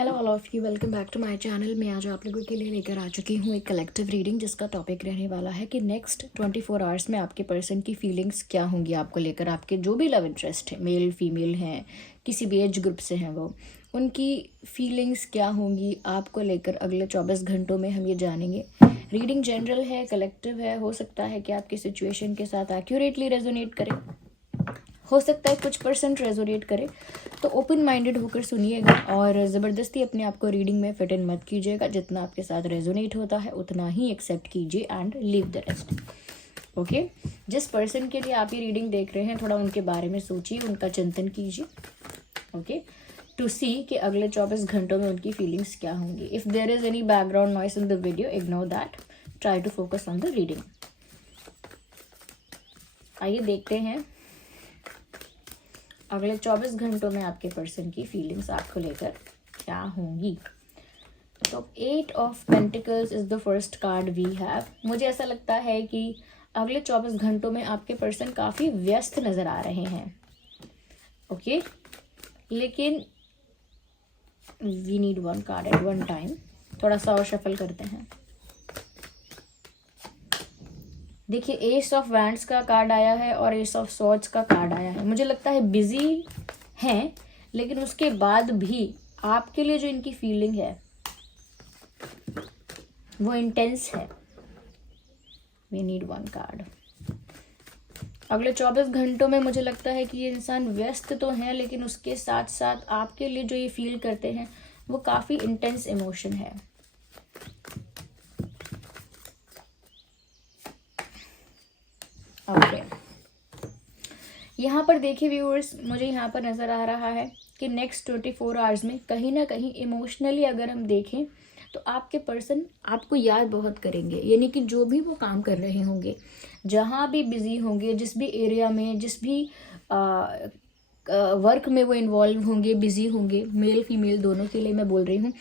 Hello all of you, welcome back to my channel. मैं आज आप लोगों के लिए लेकर आ चुकी हूँ एक कलेक्टिव रीडिंग जिसका टॉपिक रहने वाला है कि नेक्स्ट 24 आवर्स में आपके पर्सन की फीलिंग्स क्या होंगी आपको लेकर। आपके जो भी लव इंटरेस्ट है, मेल फीमेल हैं, किसी भी एज ग्रुप से हैं, वो उनकी फीलिंग्स क्या होंगी आपको लेकर अगले 24 घंटों में हम ये जानेंगे। रीडिंग जनरल है, कलेक्टिव है, हो सकता है कि आपकी सिचुएशन के साथ एक्यूरेटली रेजोनेट करे, हो सकता है कुछ % रेजोनेट करे। तो ओपन माइंडेड होकर सुनिएगा और ज़बरदस्ती अपने आप को रीडिंग में फिट इन मत कीजिएगा। जितना आपके साथ रेजोनेट होता है उतना ही एक्सेप्ट कीजिए and leave the rest. Okay, जिस पर्सन के लिए आप ये रीडिंग देख रहे हैं थोड़ा उनके बारे में सोचिए, उनका चिंतन कीजिए। ओके, टू सी कि अगले 24 घंटों में उनकी फीलिंग्स क्या होंगी। If there is any background noise in the video, ignore that, try to focus on the reading. आइए देखते हैं अगले 24 घंटों में आपके पर्सन की फीलिंग्स आपको लेकर क्या होंगी। तो 8 of pentacles is the first card we have. मुझे ऐसा लगता है कि अगले 24 घंटों में आपके पर्सन काफ़ी व्यस्त नज़र आ रहे हैं। ओके, लेकिन we need one card at one time. थोड़ा सा और शफल करते हैं। देखिए, एस ऑफ वैंड्स का कार्ड आया है और एस ऑफ स्वॉर्ड्स का कार्ड आया है। मुझे लगता है बिजी हैं, लेकिन उसके बाद भी आपके लिए जो इनकी फीलिंग है वो इंटेंस है। We need one card. अगले 24 घंटों में मुझे लगता है कि ये इंसान व्यस्त तो हैं, लेकिन उसके साथ साथ आपके लिए जो ये फील करते हैं वो काफ़ी इंटेंस इमोशन है। ओके, यहाँ पर देखिए व्यूअर्स, मुझे यहाँ पर नज़र आ रहा है कि नेक्स्ट 24 आवर्स में कहीं ना कहीं इमोशनली अगर हम देखें तो आपके पर्सन आपको याद बहुत करेंगे। यानी कि जो भी वो काम कर रहे होंगे, जहाँ भी बिजी होंगे, जिस भी एरिया में, जिस भी वर्क में वो इन्वॉल्व होंगे, बिजी होंगे, मेल फीमेल दोनों के लिए मैं बोल रही हूँ,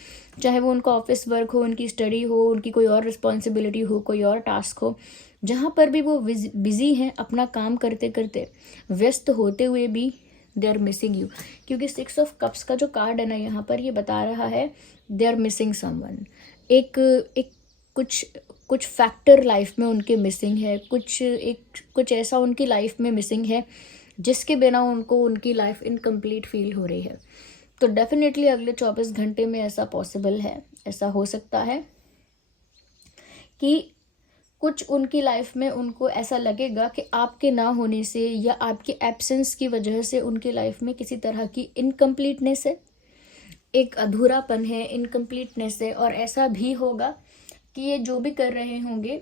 चाहे वो उनका ऑफिस वर्क हो, उनकी स्टडी हो, उनकी कोई और रिस्पॉन्सिबिलिटी हो, कोई और टास्क हो, जहाँ पर भी वो बिजी हैं अपना काम करते करते, व्यस्त होते हुए भी दे आर मिसिंग यू। क्योंकि 6 ऑफ कप्स का जो कार्ड है ना, यहाँ पर ये बता रहा है दे आर मिसिंग समवन। एक एक कुछ कुछ फैक्टर लाइफ में उनके मिसिंग है, कुछ ऐसा उनकी लाइफ में मिसिंग है जिसके बिना उनको उनकी लाइफ इनकम्प्लीट फील हो रही है। तो डेफिनेटली अगले 24 घंटे में ऐसा पॉसिबल है, ऐसा हो सकता है कि कुछ उनकी लाइफ में उनको ऐसा लगेगा कि आपके ना होने से या आपके एब्सेंस की वजह से उनकी लाइफ में किसी तरह की इनकम्प्लीटनेस है, एक अधूरापन है, इनकम्प्लीटनेस है। और ऐसा भी होगा कि ये जो भी कर रहे होंगे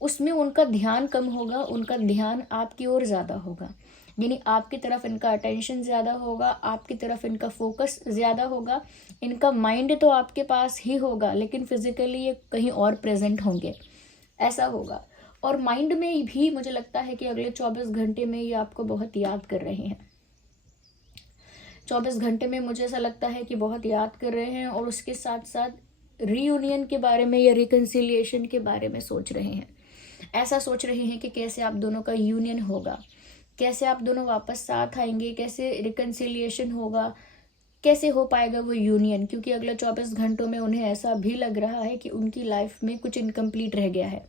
उसमें उनका ध्यान कम होगा, उनका ध्यान आपकी ओर ज़्यादा होगा। यानी आपकी तरफ इनका अटेंशन ज़्यादा होगा, आपकी तरफ इनका फोकस ज़्यादा होगा। इनका माइंड तो आपके पास ही होगा, लेकिन फिजिकली ये कहीं और प्रेजेंट होंगे, ऐसा होगा। और माइंड में भी मुझे लगता है कि अगले 24 घंटे में ये आपको बहुत याद कर रहे हैं। 24 घंटे में मुझे ऐसा लगता है कि बहुत याद कर रहे हैं और उसके साथ साथ रीयूनियन के बारे में या रिकन्सिलिएशन के बारे में सोच रहे हैं। ऐसा सोच रहे हैं कि कैसे आप दोनों का यूनियन होगा, कैसे आप दोनों वापस साथ आएंगे, कैसे रिकन्सिलिएशन होगा, कैसे हो पाएगा वो यूनियन। क्योंकि अगले 24 घंटों में उन्हें ऐसा भी लग रहा है कि उनकी लाइफ में कुछ इनकम्प्लीट रह गया है।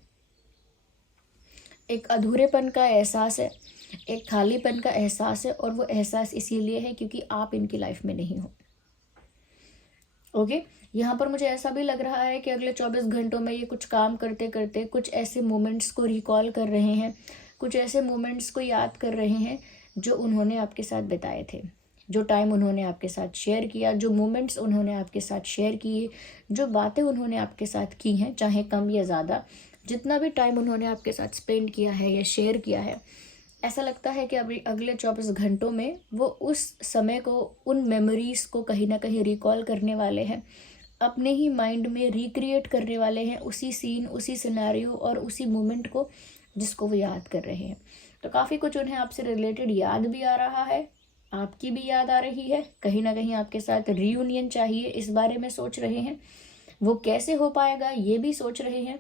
एक अधूरेपन का एहसास है, एक खालीपन का एहसास है, और वो एहसास इसीलिए है क्योंकि आप इनकी लाइफ में नहीं हो। ओके, यहाँ पर मुझे ऐसा भी लग रहा है कि अगले 24 घंटों में ये कुछ काम करते करते कुछ ऐसे मोमेंट्स को रिकॉल कर रहे हैं, कुछ ऐसे मोमेंट्स को याद कर रहे हैं जो उन्होंने आपके साथ बिताए थे, जो टाइम उन्होंने आपके साथ शेयर किया, जो मोमेंट्स उन्होंने आपके साथ शेयर किए, जो बातें उन्होंने आपके साथ की हैं, चाहे कम या ज़्यादा, जितना भी टाइम उन्होंने आपके साथ स्पेंड किया है या शेयर किया है। ऐसा लगता है कि अभी अगले 24 घंटों में वो उस समय को, उन मेमोरीज को कहीं ना कहीं रिकॉल करने वाले हैं, अपने ही माइंड में रिक्रिएट करने वाले हैं उसी सीन, उसी सिनेरियो और उसी मोमेंट को जिसको वो याद कर रहे हैं। तो काफ़ी कुछ उन्हें आपसे रिलेटेड याद भी आ रहा है, आपकी भी याद आ रही है, कहीं ना कहीं आपके साथ रीयूनियन चाहिए, इस बारे में सोच रहे हैं। वो कैसे हो पाएगा ये भी सोच रहे हैं।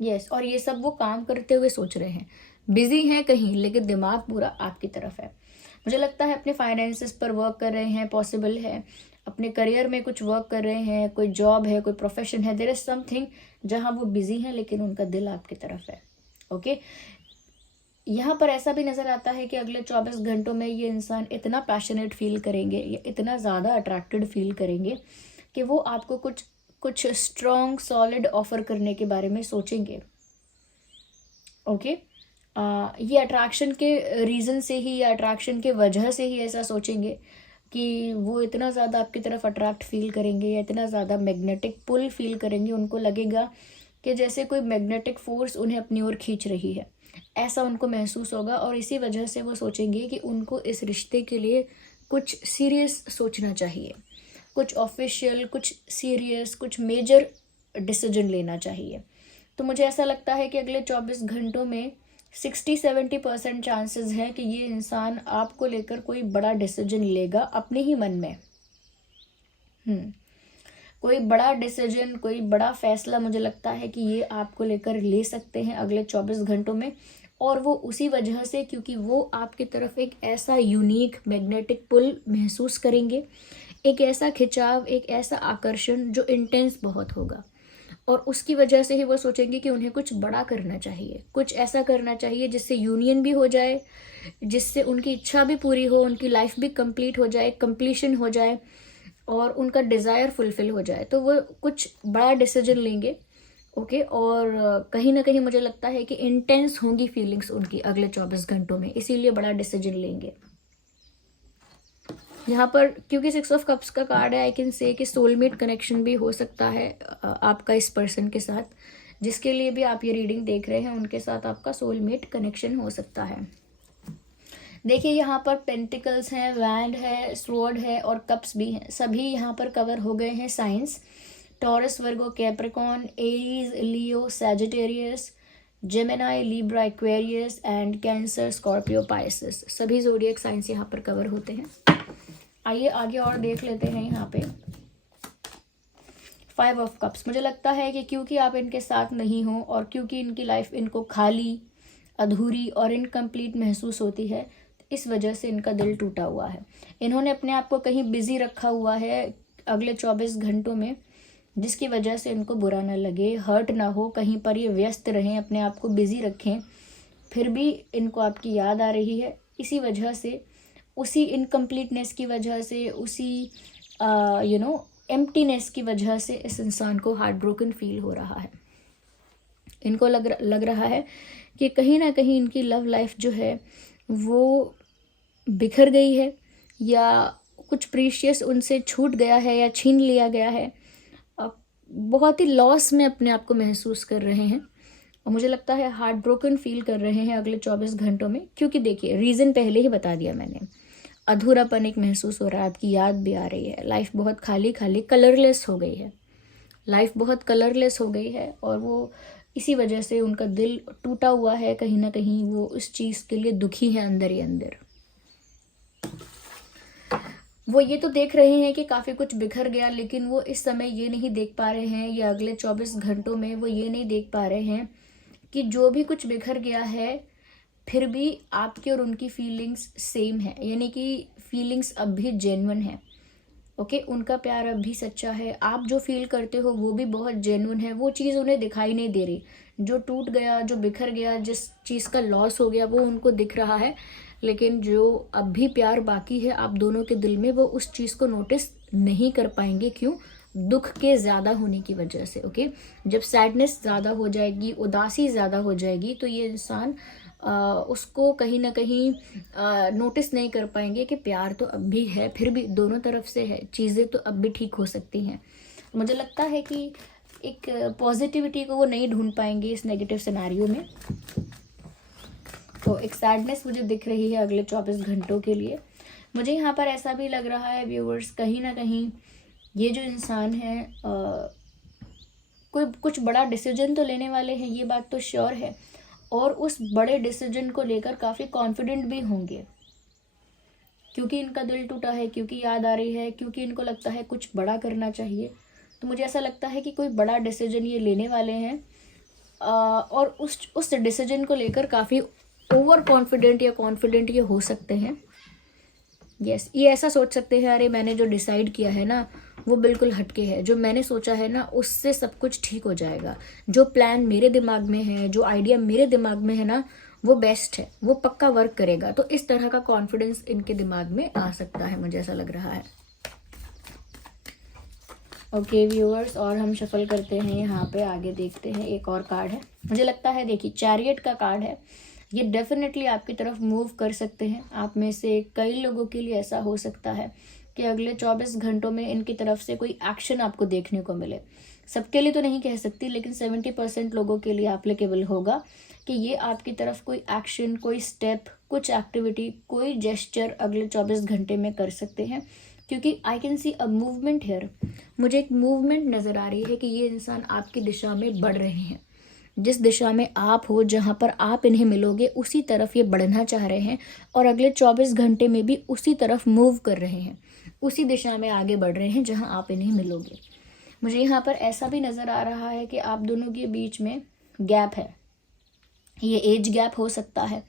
यस, और ये सब वो काम करते हुए सोच रहे हैं। बिजी हैं कहीं, लेकिन दिमाग पूरा आपकी तरफ है। मुझे लगता है अपने फाइनेंसेस पर वर्क कर रहे हैं, पॉसिबल है। अपने करियर में कुछ वर्क कर रहे हैं, कोई जॉब है, कोई प्रोफेशन है, देयर इज समथिंग जहां वो बिजी हैं लेकिन उनका दिल आपकी तरफ है। ओके, यहाँ पर ऐसा भी नजर आता है कि अगले 24 घंटों में ये इंसान इतना पैशनेट फील करेंगे या इतना ज़्यादा अट्रैक्टेड फील करेंगे कि वो आपको कुछ कुछ स्ट्रॉन्ग सॉलिड ऑफर करने के बारे में सोचेंगे। ओके, ये अट्रैक्शन के रीज़न से ही या अट्रैक्शन के वजह से ही ऐसा सोचेंगे कि वो इतना ज़्यादा आपकी तरफ अट्रैक्ट फील करेंगे या इतना ज़्यादा मैग्नेटिक पुल फील करेंगे, उनको लगेगा कि जैसे कोई मैग्नेटिक फोर्स उन्हें अपनी ओर खींच रही है, ऐसा उनको महसूस होगा। और इसी वजह से वो सोचेंगे कि उनको इस रिश्ते के लिए कुछ सीरियस सोचना चाहिए, कुछ ऑफिशियल, कुछ सीरियस, कुछ मेजर डिसीजन लेना चाहिए। तो मुझे ऐसा लगता है कि अगले 24 घंटों में 60-70% चांसेस है कि ये इंसान आपको लेकर कोई बड़ा डिसीजन लेगा अपने ही मन में। कोई बड़ा डिसीजन, कोई बड़ा फैसला मुझे लगता है कि ये आपको लेकर ले सकते हैं अगले 24 घंटों में। और वो उसी वजह से क्योंकि वो आपकी तरफ एक ऐसा यूनिक मैग्नेटिक पुल महसूस करेंगे, एक ऐसा खिंचाव, एक ऐसा आकर्षण जो इंटेंस बहुत होगा। और उसकी वजह से ही वो सोचेंगे कि उन्हें कुछ बड़ा करना चाहिए, कुछ ऐसा करना चाहिए जिससे यूनियन भी हो जाए, जिससे उनकी इच्छा भी पूरी हो, उनकी लाइफ भी कंप्लीट हो जाए, कंप्लीशन हो जाए और उनका डिज़ायर फुलफिल हो जाए। तो वो कुछ बड़ा डिसीजन लेंगे। ओके, और कहीं ना कहीं मुझे लगता है कि इंटेंस होंगी फीलिंग्स उनकी अगले 24 घंटों में, इसीलिए बड़ा डिसीजन लेंगे। यहाँ पर क्योंकि 6 ऑफ कप्स का कार्ड है, आई कैन से कि सोलमेट कनेक्शन भी हो सकता है आपका इस पर्सन के साथ, जिसके लिए भी आप ये रीडिंग देख रहे हैं, उनके साथ आपका सोलमेट कनेक्शन हो सकता है। देखिए यहाँ पर पेंटिकल्स हैं, वैंड है, स्वॉर्ड है और कप्स भी हैं। सभी यहाँ पर कवर हो गए हैं science, taurus, Virgo, Capricorn, Aries, Leo, Sagittarius, Gemini, Libra, Aquarius and cancer, Scorpio, Pisces. सभी ज़ोडिएक साइंस यहाँ पर कवर होते हैं। आइए आगे और देख लेते हैं। यहाँ पे 5 ऑफ कप्स, मुझे लगता है कि क्योंकि आप इनके साथ नहीं हो और क्योंकि इनकी लाइफ इनको खाली, अधूरी और इनकम्प्लीट महसूस होती है, इस वजह से इनका दिल टूटा हुआ है। इन्होंने अपने आप को कहीं बिजी रखा हुआ है अगले 24 घंटों में, जिसकी वजह से इनको बुरा ना लगे, हर्ट ना हो, कहीं पर ये व्यस्त रहें, अपने आप को बिजी रखें, फिर भी इनको आपकी याद आ रही है। इसी वजह से, उसी इनकम्प्लीटनेस की वजह से, उसी एम्प्टीनेस की वजह से इस इंसान को हार्ट ब्रोकन फील हो रहा है। इनको लग रहा है कि कहीं ना कहीं इनकी लव लाइफ जो है वो बिखर गई है या कुछ प्रीशियस उनसे छूट गया है या छीन लिया गया है। अब बहुत ही लॉस में अपने आप को महसूस कर रहे हैं और मुझे लगता है हार्ट ब्रोकन फील कर रहे हैं अगले 24 घंटों में। क्योंकि देखिए रीज़न पहले ही बता दिया मैंने, अधूरापन एक महसूस हो रहा है, आपकी याद भी आ रही है, लाइफ बहुत खाली खाली कलरलेस हो गई है, लाइफ बहुत कलरलेस हो गई है और वो इसी वजह से उनका दिल टूटा हुआ है। कहीं ना कहीं वो उस चीज़ के लिए दुखी है अंदर ही अंदर। वो ये तो देख रहे हैं कि काफ़ी कुछ बिखर गया, लेकिन वो इस समय ये नहीं देख पा रहे हैं, या अगले 24 घंटों में वो ये नहीं देख पा रहे हैं कि जो भी कुछ बिखर गया है फिर भी आपकी और उनकी फीलिंग्स सेम है, यानी कि फीलिंग्स अब भी जेन्युइन है। ओके, उनका प्यार अब भी सच्चा है, आप जो फील करते हो वो भी बहुत जेन्युइन है। वो चीज़ उन्हें दिखाई नहीं दे रही, जो टूट गया, जो बिखर गया, जिस चीज़ का लॉस हो गया वो उनको दिख रहा है, लेकिन जो अब भी प्यार बाकी है आप दोनों के दिल में, वो उस चीज़ को नोटिस नहीं कर पाएंगे। क्यों? दुख के ज़्यादा होने की वजह से। ओके, जब सैडनेस ज़्यादा हो जाएगी, उदासी ज़्यादा हो जाएगी, तो ये इंसान उसको कहीं ना कहीं नोटिस नहीं कर पाएंगे कि प्यार तो अब भी है, फिर भी दोनों तरफ से है, चीज़ें तो अब भी ठीक हो सकती हैं। मुझे लगता है कि एक पॉजिटिविटी को वो नहीं ढूंढ पाएंगे इस नेगेटिव सिनेरियो में। तो एक सैडनेस मुझे दिख रही है अगले 24 घंटों के लिए। मुझे यहाँ पर ऐसा भी लग रहा है व्यूअर्स, कहीं ना कहीं ये जो इंसान है कोई कुछ बड़ा डिसीजन तो लेने वाले हैं, ये बात तो श्योर है, और उस बड़े डिसीजन को लेकर काफ़ी कॉन्फिडेंट भी होंगे, क्योंकि इनका दिल टूटा है, क्योंकि याद आ रही है, क्योंकि इनको लगता है कुछ बड़ा करना चाहिए। तो मुझे ऐसा लगता है कि कोई बड़ा डिसीजन ये लेने वाले हैं और उस डिसीजन को लेकर काफ़ी ओवर कॉन्फिडेंट या कॉन्फिडेंट ये हो सकते हैं। यस, ये ऐसा सोच सकते हैं, अरे मैंने जो डिसाइड किया है ना वो बिल्कुल हटके है, जो मैंने सोचा है ना उससे सब कुछ ठीक हो जाएगा, जो प्लान मेरे दिमाग में है, जो आइडिया मेरे दिमाग में है ना वो बेस्ट है, वो पक्का वर्क करेगा। तो इस तरह का कॉन्फिडेंस इनके दिमाग में आ सकता है, मुझे ऐसा लग रहा है। ओके व्यूअर्स, और हम शफल करते हैं यहाँ पे, आगे देखते हैं। एक और कार्ड है, मुझे लगता है, देखिए चैरियट का कार्ड है। ये डेफिनेटली आपकी तरफ मूव कर सकते हैं। आप में से कई लोगों के लिए ऐसा हो सकता है कि अगले 24 घंटों में इनकी तरफ से कोई एक्शन आपको देखने को मिले। सबके लिए तो नहीं कह सकती, लेकिन 70% लोगों के लिए एप्लीकेबल होगा कि ये आपकी तरफ कोई एक्शन, कोई स्टेप, कुछ एक्टिविटी, कोई जेस्चर अगले 24 घंटे में कर सकते हैं, क्योंकि I can see a movement here. मुझे एक मूवमेंट नज़र आ रही है कि ये इंसान आपकी दिशा में बढ़ रहे हैं। जिस दिशा में आप हो, जहाँ पर आप इन्हें मिलोगे, उसी तरफ ये बढ़ना चाह रहे हैं और अगले 24 घंटे में भी उसी तरफ मूव कर रहे हैं, उसी दिशा में आगे बढ़ रहे हैं जहाँ आप इन्हें मिलोगे। मुझे यहाँ पर ऐसा भी नज़र आ रहा है कि आप दोनों के बीच में गैप है। ये एज गैप हो सकता है,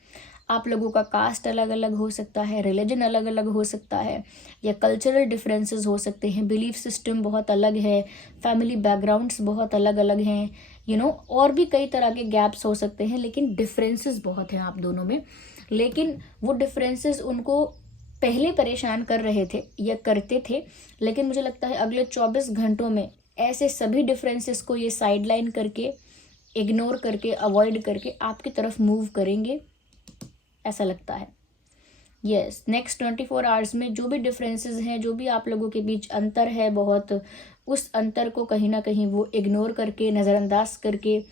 आप लोगों का कास्ट अलग अलग हो सकता है, रिलीजन अलग अलग हो सकता है, या कल्चरल डिफरेंसेस हो सकते हैं, बिलीफ सिस्टम बहुत अलग है, फैमिली बैकग्राउंड्स बहुत अलग अलग हैं, और भी कई तरह के गैप्स हो सकते हैं, लेकिन डिफरेंसेस बहुत हैं आप दोनों में। लेकिन वो डिफरेंसेस उनको पहले परेशान कर रहे थे या करते थे, लेकिन मुझे लगता है अगले 24 घंटों में ऐसे सभी डिफरेंसेस को ये साइडलाइन करके, इग्नोर करके, अवॉइड करके आपकी तरफ मूव करेंगे, ऐसा लगता है। यस, नेक्स्ट 24 आवर्स में जो भी डिफरेंसेस हैं, जो भी आप लोगों के बीच अंतर है बहुत, उस अंतर को कहीं ना कहीं वो इग्नोर करके, नज़रअंदाज करके,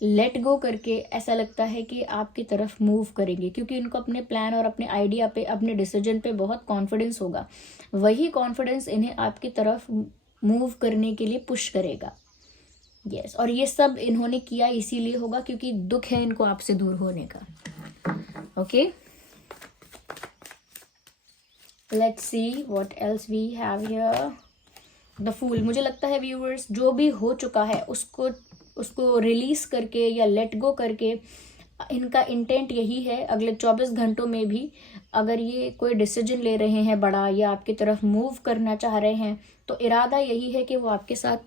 लेट गो करके, ऐसा लगता है कि आपकी तरफ मूव करेंगे, क्योंकि इनको अपने प्लान और अपने आइडिया पे, अपने डिसीजन पे बहुत कॉन्फिडेंस होगा। वही कॉन्फिडेंस इन्हें आपकी तरफ मूव करने के लिए पुश करेगा। यस, और ये सब इन्होंने किया इसीलिए होगा क्योंकि दुख है इनको आपसे दूर होने का। Okay, let's see what else we have here. The fool. मुझे लगता है व्यूअर्स, जो भी हो चुका है उसको रिलीज करके या लेट गो करके, इनका इंटेंट यही है अगले 24 घंटों में भी अगर ये कोई डिसीजन ले रहे हैं बड़ा या आपकी तरफ मूव करना चाह रहे हैं, तो इरादा यही है कि वो आपके साथ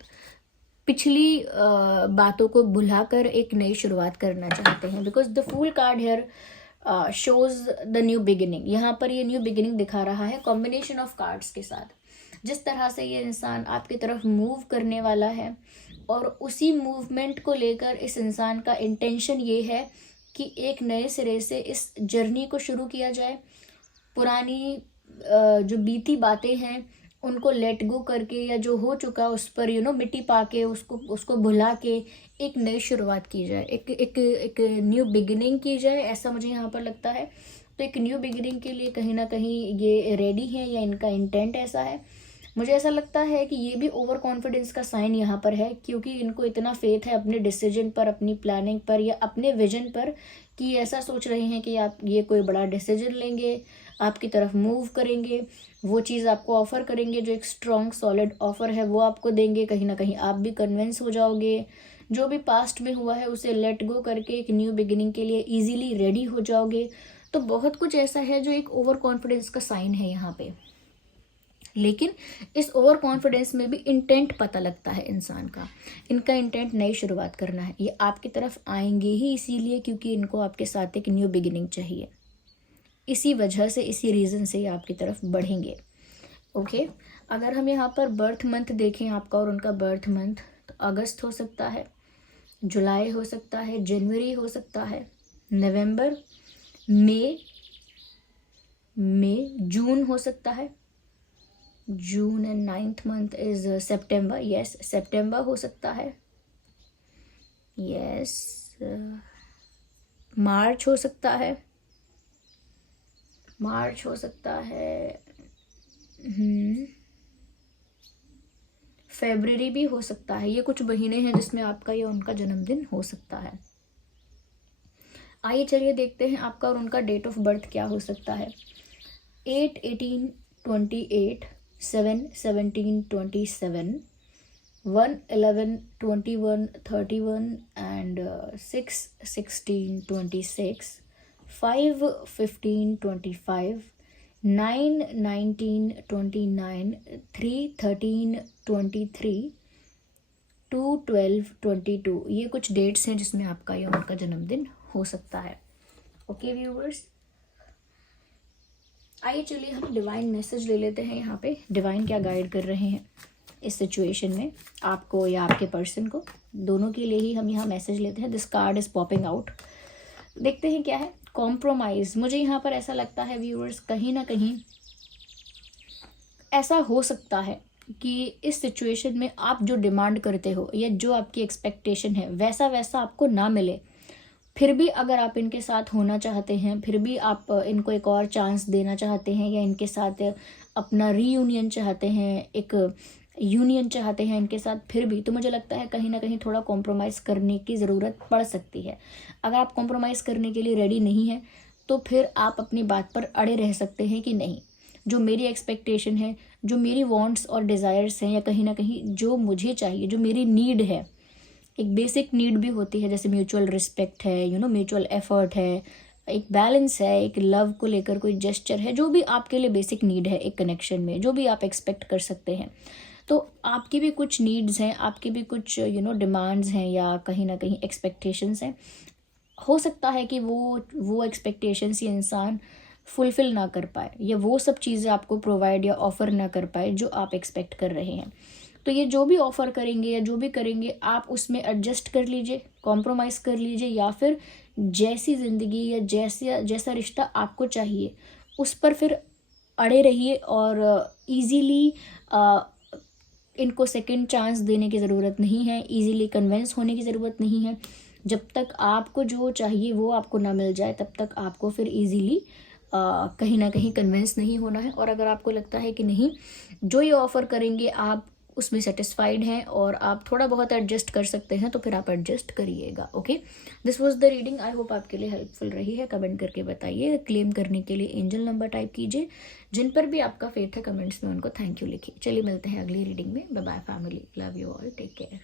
पिछली बातों को भुलाकर एक नई शुरुआत करना चाहते हैं। Because the fool card here shows the new beginning. यहाँ पर ये न्यू बिगिनिंग दिखा रहा है कॉम्बिनेशन ऑफ कार्ड्स के साथ। जिस तरह से ये इंसान आपकी तरफ मूव करने वाला है और उसी मूवमेंट को लेकर इस इंसान का इंटेंशन ये है कि एक नए सिरे से इस जर्नी को शुरू किया जाए। पुरानी जो बीती बातें हैं उनको लेट गो करके, या जो हो चुका उस पर मिट्टी पाके, उसको भुला के एक नई शुरुआत की जाए, एक न्यू बिगिनिंग की जाए, ऐसा मुझे यहाँ पर लगता है। तो एक न्यू बिगिनिंग के लिए कहीं ना कहीं ये रेडी है, या इनका इंटेंट ऐसा है। मुझे ऐसा लगता है कि ये भी ओवर कॉन्फिडेंस का साइन यहाँ पर है, क्योंकि इनको इतना फेथ है अपने डिसीजन पर, अपनी प्लानिंग पर, या अपने विजन पर, कि ऐसा सोच रहे हैं कि आप ये कोई बड़ा डिसीजन लेंगे, आपकी तरफ मूव करेंगे, वो चीज़ आपको ऑफर करेंगे, जो एक स्ट्रॉन्ग सॉलिड ऑफर है वो आपको देंगे। कहीं ना कहीं आप भी कन्विंस हो जाओगे, जो भी पास्ट में हुआ है उसे लेट गो करके एक न्यू बिगिनिंग के लिए इजीली रेडी हो जाओगे। तो बहुत कुछ ऐसा है जो एक ओवर कॉन्फिडेंस का साइन है यहाँ पे। लेकिन इस ओवर कॉन्फिडेंस में भी इंटेंट पता लगता है इंसान का। इनका इंटेंट नई शुरुआत करना है। ये आपकी तरफ आएंगे ही इसीलिए क्योंकि इनको आपके साथ एक न्यू बिगिनिंग चाहिए। इसी वजह से, इसी रीज़न से ये आपकी तरफ बढ़ेंगे। ओके, अगर हम यहाँ पर बर्थ मंथ देखें आपका और उनका बर्थ मंथ, तो अगस्त हो सकता है, जुलाई हो सकता है, जनवरी हो सकता है, नवंबर, मई, जून हो सकता है, June, and 9th month is September. Yes, सितंबर हो सकता है। यस, मार्च हो सकता है, मार्च हो सकता है, फरवरी भी हो सकता है। ये कुछ महीने हैं जिसमें आपका या उनका जन्मदिन हो सकता है। आइए चलिए देखते हैं आपका और उनका डेट ऑफ बर्थ क्या हो सकता है। 8, 18, 28, 7, 17, 27, 1, 11, 21, 31, and 6, 16, 26, 5, 15, 25, 9, 19, 29, 3, 13, 23, 2, 12, 22, ये कुछ डेट्स हैं जिसमें आपका या उनका जन्मदिन हो सकता है। ओके व्यूवर्स, आइए चलिए हम डिवाइन मैसेज ले लेते हैं। यहाँ पे डिवाइन क्या गाइड कर रहे हैं इस सिचुएशन में, आपको या आपके पर्सन को, दोनों के लिए ही हम यहाँ मैसेज लेते हैं। This card is popping out, देखते हैं क्या है। कॉम्प्रोमाइज़, मुझे यहाँ पर ऐसा लगता है व्यूअर्स, कहीं ना कहीं ऐसा हो सकता है कि इस सिचुएशन में आप जो डिमांड करते हो या जो आपकी एक्सपेक्टेशन है वैसा वैसा आपको ना मिले, फिर भी अगर आप इनके साथ होना चाहते हैं, फिर भी आप इनको एक और चांस देना चाहते हैं या इनके साथ अपना रीयूनियन चाहते हैं, एक यूनियन चाहते हैं इनके साथ, फिर भी तो मुझे लगता है कहीं ना कहीं थोड़ा कॉम्प्रोमाइज़ करने की ज़रूरत पड़ सकती है। अगर आप कॉम्प्रोमाइज़ करने के लिए रेडी नहीं हैं तो फिर आप अपनी बात पर अड़े रह सकते हैं कि नहीं, जो मेरी एक्सपेक्टेशन है, जो मेरी वांट्स और डिज़ायर्स हैं, या कहीं ना कहीं जो मुझे चाहिए, जो मेरी नीड है, एक बेसिक नीड भी होती है, जैसे म्यूचुअल रिस्पेक्ट है, म्यूचुअल एफर्ट है, एक बैलेंस है, एक लव को लेकर कोई जेस्चर है, जो भी आपके लिए बेसिक नीड है एक कनेक्शन में, जो भी आप एक्सपेक्ट कर सकते हैं। तो आपकी भी कुछ नीड्स हैं, आपकी भी कुछ डिमांड्स हैं या कहीं ना कहीं एक्सपेक्टेशंस हैं। हो सकता है कि वो एक्सपेक्टेशंस ये इंसान फुलफ़िल ना कर पाए, या वो सब चीज़ें आपको प्रोवाइड या ऑफ़र ना कर पाए जो आप एक्सपेक्ट कर रहे हैं। तो ये जो भी ऑफ़र करेंगे या जो भी करेंगे, आप उसमें एडजस्ट कर लीजिए, कॉम्प्रोमाइज़ कर लीजिए, या फिर जैसी ज़िंदगी या जैसा रिश्ता आपको चाहिए उस पर फिर अड़े रहिए, और ईज़िली इनको सेकंड चांस देने की ज़रूरत नहीं है, ईज़िली कन्विंस होने की ज़रूरत नहीं है। जब तक आपको जो चाहिए वो आपको ना मिल जाए, तब तक आपको फिर ईज़िली कहीं ना कहीं कन्विंस नहीं होना है। और अगर आपको लगता है कि नहीं, जो ये ऑफ़र करेंगे आप उसमें सेटिस्फाइड हैं और आप थोड़ा बहुत एडजस्ट कर सकते हैं, तो फिर आप एडजस्ट करिएगा। Okay, this was the reading, I hope आपके लिए हेल्पफुल रही है। कमेंट करके बताइए। क्लेम करने के लिए एंजल नंबर टाइप कीजिए। जिन पर भी आपका फेथ है कमेंट्स में उनको थैंक यू लिखिए। चलिए मिलते हैं अगली रीडिंग में। Bye bye family, love you all, take care.